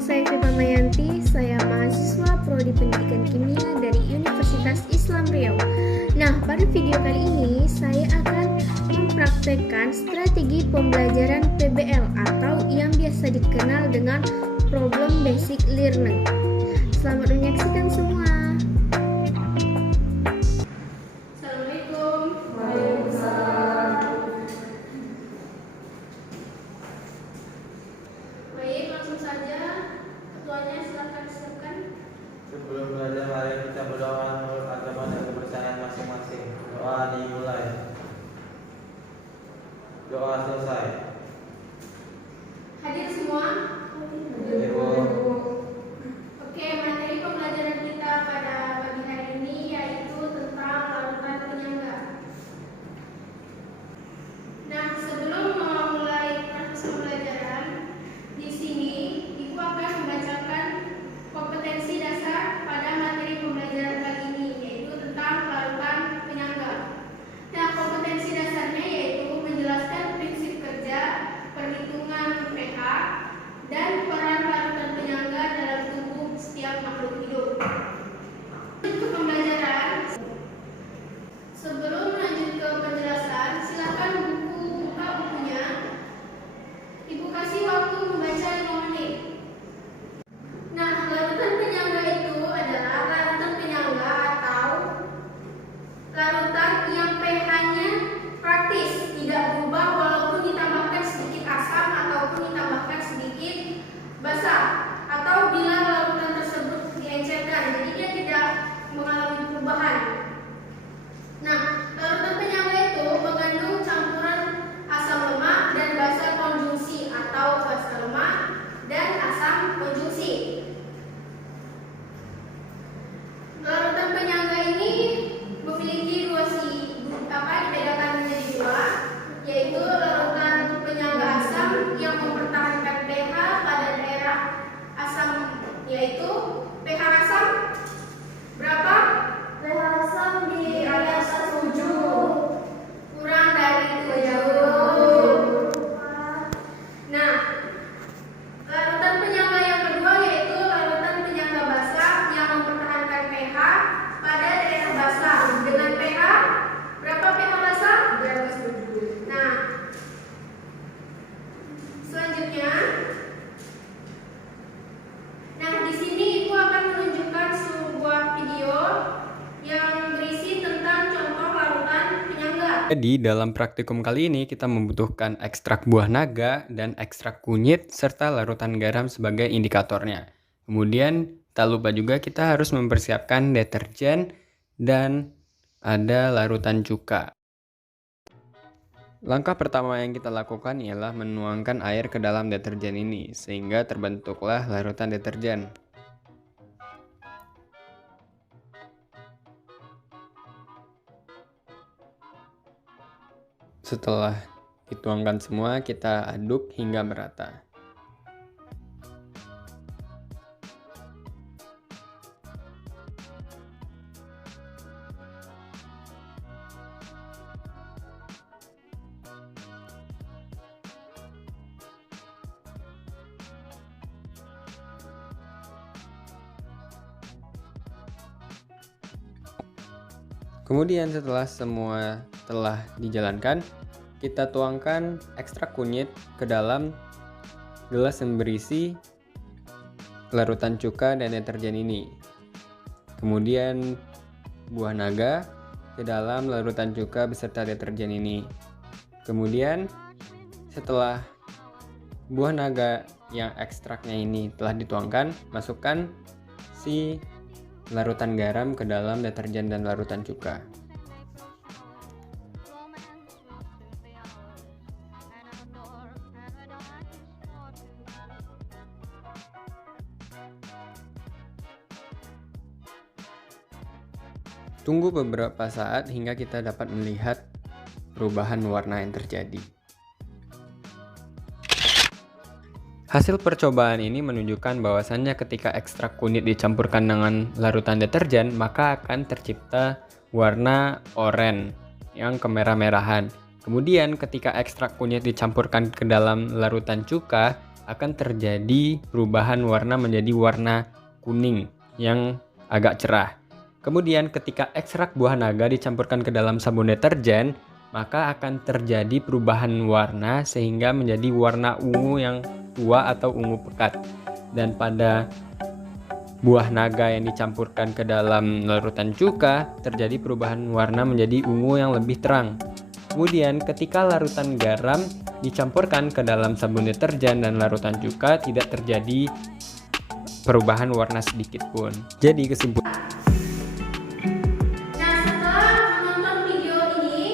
saya Viva Mayanti, saya mahasiswa Prodi Pendidikan Kimia dari Universitas Islam Riau. Nah, pada video kali ini saya akan mempraktekkan strategi pembelajaran PBL atau yang biasa dikenal dengan Problem Basic Learning. Selamat menyaksikan semua. Assalamualaikum. Waalaikumsalam. Baik, langsung saja. Ketuanya silakan siapkan. Sebelum belajar, mari kita berdoa menurut agama dan kepercayaan masing-masing. Doa dimulai. Doa selesai. Hadir semua. Ibu. Oke, materi pembelajaran kita pada pagi hari ini yaitu tentang larutan penyangga. Nah, sebelum memulai proses pembelajaran, di sini Ibu akan membacakan kompetensi dasar pada materi pembelajaran kali ini, yaitu tentang larutan penyangga. Nah, kompetensi dasarnya yaitu menjelaskan prinsip kerja, perhitungan pH, dan peran larutan penyangga dalam tubuh setiap makhluk hidup. Untuk pembelajaran, sebelum lanjut ke penjelasan, silakan buka bukunya. Ibu kasih waktu membaca 5 menit. Nah, larutan penyangga itu adalah larutan penyangga atau larutan yang pH-nya praktis, tidak berubah walaupun ditambahkan sedikit asam ataupun ditambahkan sedikit basa, atau bila larutan tersebut diencerkan, jadi dia tidak mengalami perubahan. Nah, larutan penyangga itu mengandung campuran asam lemak dan basa konjungsi atau basa lemak dan asam konjungsi. Larutan penyangga ini memiliki dibedakan menjadi dua, yaitu larutan penyangga asam yang mempertahankan pH pada daerah asam, yaitu pH asam berapa? pH asam di atas 7. Kurang dari 7. Nah, larutan penyangga yang kedua yaitu larutan penyangga basa yang mempertahankan pH pada daerah basa dengan pH berapa pH basa? Di atas 7. Nah, selanjutnya, nah di sini Ibu akan menunjukkan sebuah video yang berisi tentang contoh larutan penyangga. Jadi dalam praktikum kali ini kita membutuhkan ekstrak buah naga dan ekstrak kunyit serta larutan garam sebagai indikatornya. Kemudian tak lupa juga kita harus mempersiapkan deterjen dan ada larutan cuka. Langkah pertama yang kita lakukan ialah menuangkan air ke dalam deterjen ini sehingga terbentuklah larutan deterjen. Setelah dituangkan semua, kita aduk hingga merata. Kemudian setelah semua telah dijalankan, kita tuangkan ekstrak kunyit ke dalam gelas yang berisi larutan cuka dan deterjen ini. Kemudian buah naga ke dalam larutan cuka beserta deterjen ini. Kemudian setelah buah naga yang ekstraknya ini telah dituangkan, masukkan si larutan garam ke dalam deterjen dan larutan cuka. Tunggu beberapa saat hingga kita dapat melihat perubahan warna yang terjadi. Hasil percobaan ini menunjukkan bahwasannya ketika ekstrak kunyit dicampurkan dengan larutan deterjen, maka akan tercipta warna oranye yang kemerah-merahan. Kemudian ketika ekstrak kunyit dicampurkan ke dalam larutan cuka, akan terjadi perubahan warna menjadi warna kuning yang agak cerah. Kemudian ketika ekstrak buah naga dicampurkan ke dalam sabun deterjen, maka akan terjadi perubahan warna sehingga menjadi warna ungu yang tua atau ungu pekat. Dan pada buah naga yang dicampurkan ke dalam larutan cuka, terjadi perubahan warna menjadi ungu yang lebih terang. Kemudian ketika larutan garam dicampurkan ke dalam sabun deterjen dan larutan cuka, tidak terjadi perubahan warna sedikit pun. Jadi kesimpulan, Nah, setelah menonton video ini,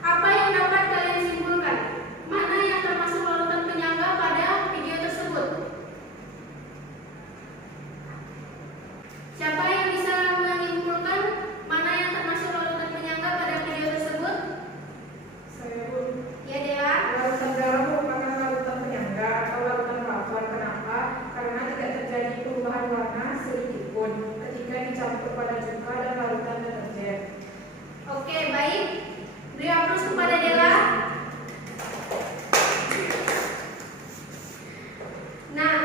apa yang dapat kalian simpulkan? Mana yang termasuk larutan penyangga pada video tersebut? Siapa yang bisa menyimpulkan mana yang termasuk larutan penyangga pada video tersebut? Saya pun. Ya, Dela. Larutan garam merupakan larutan penyangga atau larutan pelapor. Kenapa? Karena tidak terjadi perubahan warna sedikit pun ketika dicampur pada cuka dan larutan deterjen. Oke, baik. Beri aplaus kepada Dela. Nah,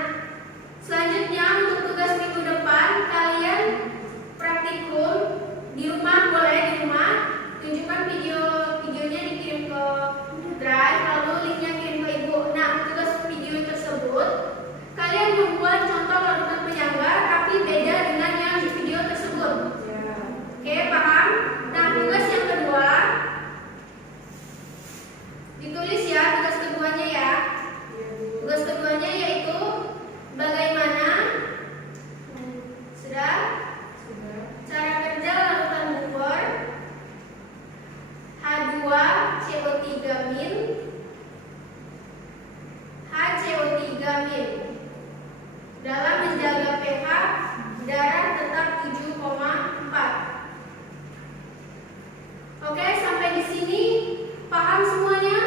selanjutnya untuk tugas minggu depan, kalian praktikum di rumah, boleh di rumah. Tunjukkan videonya dikirim ke Drive, lalu linknya kirim ke ibu. Nah, tugas video tersebut kalian membuat contoh larutan penyangga tapi beda dengan yang di video tersebut. Ya. Oke, paham? Nah, tugas yang kedua ditulis ya, tugas keduanya ya. Ya, Bu. Tugas keduanya yaitu bagaimana sudah Sudah. cara kerja larutan buffer H2CO3-, HCO3- dalam menjaga pH darah tetap 7,4. Oke, sampai di sini paham semuanya?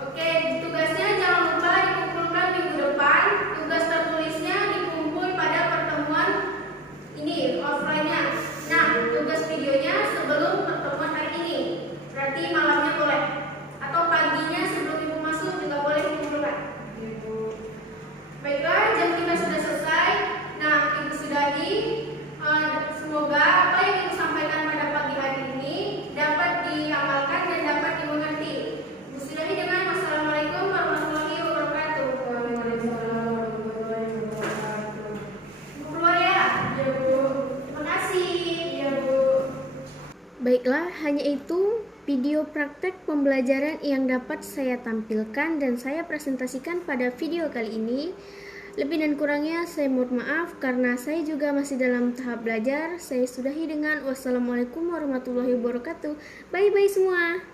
Oke, tugasnya jangan lupa dikumpulkan minggu depan. Tugas tertulisnya dikumpul pada pertemuan ini, offline-nya. Nah, tugas videonya sebelum pertemuan hari ini. Berarti malamnya boleh. Atau paginya sebelum ibu masuk juga boleh dikumpulkan. Ya, Bu. Baiklah, jam kita sudah selesai. Nah, ibu sudahi. Semoga apa yang ibu sampaikan pada pagi hari ini dapat diamalkan dan dapat dimengerti. Ibu sudahi dengan wassalamualaikum warahmatullahi wabarakatuh. Waalaikumsalam warahmatullahi wabarakatuh. Ibu keluar ya. Ya, Bu. Terima kasih. Ya, Bu. Baiklah, hanya itu video praktek pembelajaran yang dapat saya tampilkan dan saya presentasikan pada video kali ini. Lebih dan kurangnya saya mohon maaf karena saya juga masih dalam tahap belajar. Saya sudahi dengan wassalamualaikum warahmatullahi wabarakatuh. Bye-bye semua.